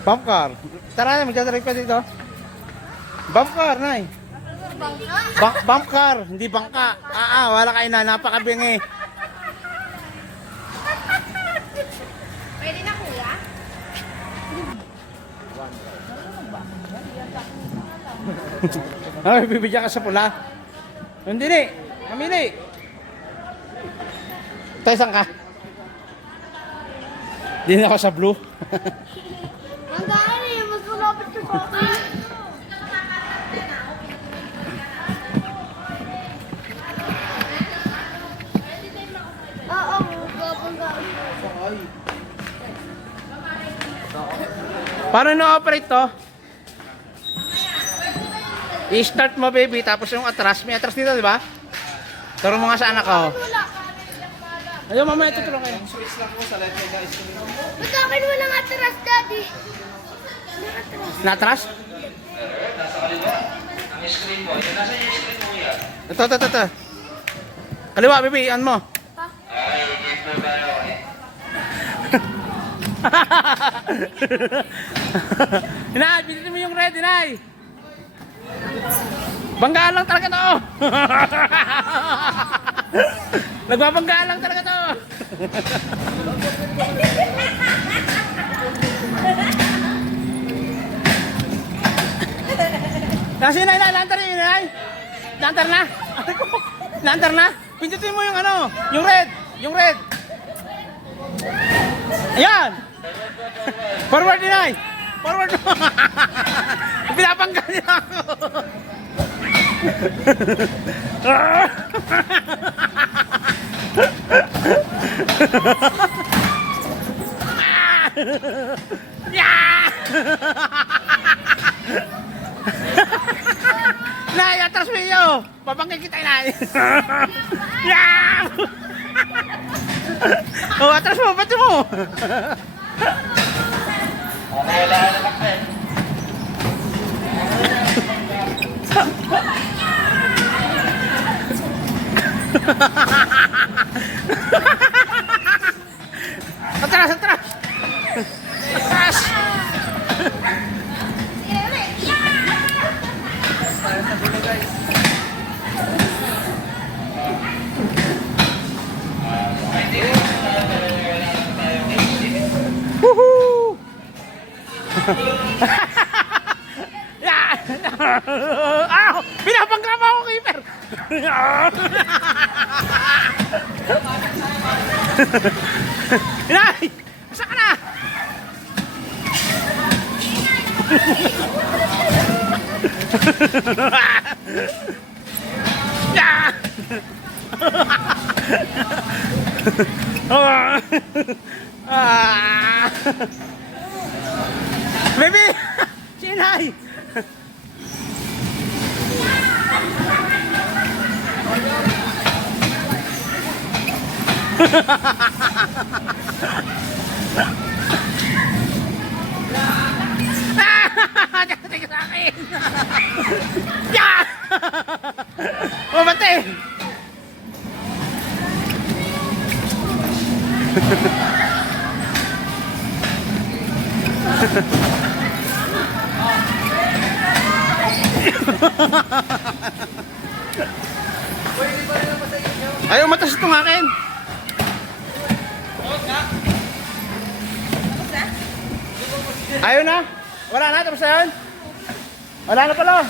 Bump car. Tara na, magdadrive pa dito. Bump car, nay. Bump car, hindi bangka. Wala kayo na, napakabingi. Pwede na kuya? Ay, bibigyan ka sa pula. Hindi ni, mamili. Tayo saan ka? Di na ako sa blue. Ang daan eh, mas malapit ka sa akin. Oo, magpapanggaan. Paano na-operate to? I-start mo baby, tapos yung atras. May atras dito, di ba? Turo mo nga sa anak ko. Ayun, mamaya tutulong kayo. Switch lang po sa left side guys. Ba't akin walang atras, daddy? Na-atras? Nasa kaliwa. Ang screen mo. Ito nasa yung screen mo yan. Ito. Kaliwa, baby, an mo. Ay, dito tayo eh. Inay, pilitin mo yung red, Inay. Banggaan lang talaga to. Nagbabanggaan lang talaga to. Kasi Inay, lantar yun, Inay. Lantar na. Lantar na. Pindutin mo yung ano, yung red. Yung red. Ayan. Forward, Inay. Forward mo. Pinapanggan niya ako. Nay, atras mo iyo. Papangkin kita, Nay. Oh, atras mo, pati mo. Okay, wala ka naman eh. Atras. Woohoo! Pinapangga pa ako, keeper. Inay! Asa ka na? Baby! Si Inay! Tingin sa akin! Yeah! Mabate! Ayaw matas itong akin. Ayaw na. Wala na. Tapos na yun. Wala na pala.